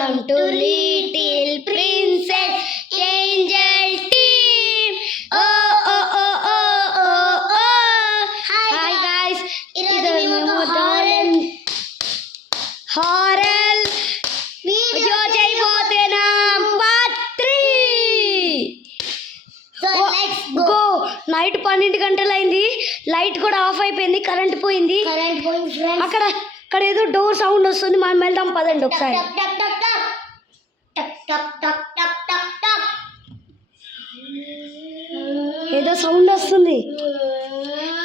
Welcome to Little Princess Angel Team. Oh oh oh oh oh oh. Hi guys. Idu memo horror video cheyibothenam part 3. So let's go. Night 12 గంటలు అయింది. Light కూడా of అయిపోయింది. Current పోయింది friends. అక్కడ ఏదో door sound వస్తుంది. మనం వెళ్దాం పదండి ఒకసారి. ఏదో సౌండ్ వస్తుంది.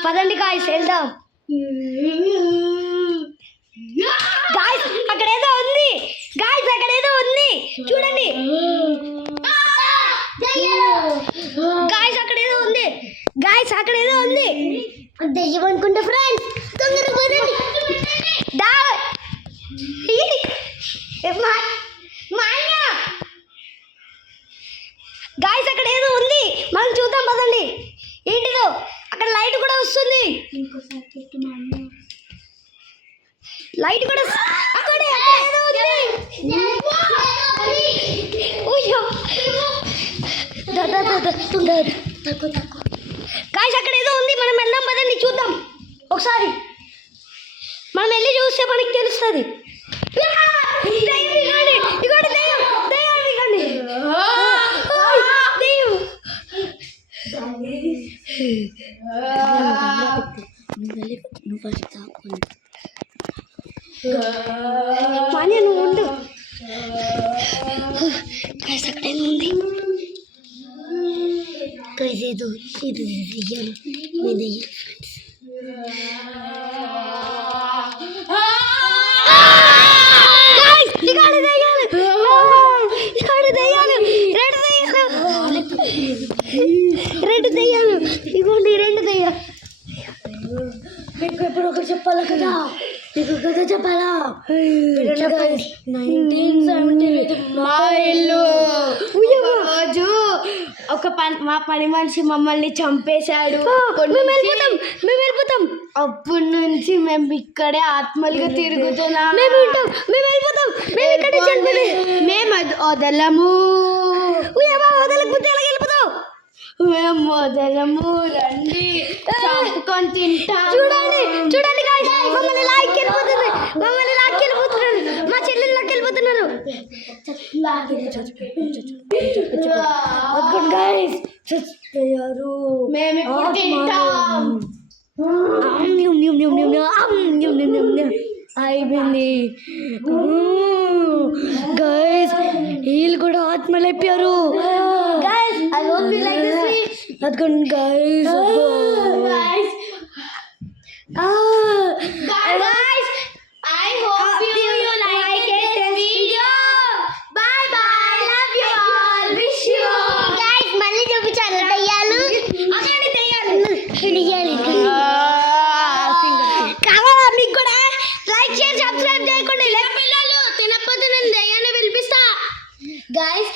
పదండి గాయ్స్ వెళ్దాం. గాయ్స్ అక్కడ ఏదో ఉంది. గాయ్స్ అక్కడ ఏదో ఉంది చూడండి. గాయ్స్ అక్కడ ఏదో ఉంది. గాయ్స్ అక్కడ ఏదో ఉంది. దెయ్యం అనుకుంటా ఫ్రెండ్స్. తొందరగా పదండి. గాయ్స్ అక్కడ ఏదో ఉంది. మనం చూద్దాం పదండి. ఏంటిదో అక్కడ లైట్ కూడా వస్తుంది. లైట్ కూడా అక్కడ ఏదో ఉంది. గాయ్స్ అక్కడ ఏదో ఉంది. మనం వెళ్దాం పదండి చూద్దాం ఒకసారి. మనం వెళ్ళి చూస్తే మనకి తెలుస్తుంది. మాన్య నువ్వు ఉండు. గైస్ అక్కడ ఏదో ఉంది. గైస్ ఏదో ఇది దెయ్యాలు ఫ్రెండ్స్. రెండు దెయ్యాలు ఇగోండి. రెండు దెయ్యాలు. మీకు ఎప్పుడు ఒకటి చెప్పాలా కదా. మీకు కథ చెప్పాలా. 1970 మా ఇల్లు రోజు మా పని మనిషి మమ్మల్ని చంపేశాడు. మేము వెళ్ళిపోతాం. అప్పటి నుంచి మేము ఇక్కడే ఆత్మలుగా తిరుగుతున్నాం. మేము వెళ్ళిపోతాం. మేము ఇక్కడే మేము వదలము. వదలకపోతే ఎలా వెళ్ళిపోతాం. మేము వదలము. రండి చంపుకొని తింటాం. చూడండి guys, మమ్మల్ని లాక్కి వెళ్ళిపోతున్నారు. మా చెల్లెలు లాక్కి వెళ్ళిపోతున్నారు. మేము ఇప్పుడు తింటాం. అయిపోయింది గైస్. వీళ్ళు కూడా ఆత్మలు అయిపోయారు guys. I hope you like this video. అదిగోండి guys. Guys, I hope you like this video. Bye bye. Love you all. Wish you all. Guys, మళ్ళీ చూపించాలి దయ్యాలు. అక్కడ దయ్యాలు. కావాలా మీకు కూడా? లైక్ షేర్ సబ్స్క్రైబ్ చేయకండి. పిల్లలు తినకపోతే నేను దయ్యాన్ని పిలిపిస్తా. Guys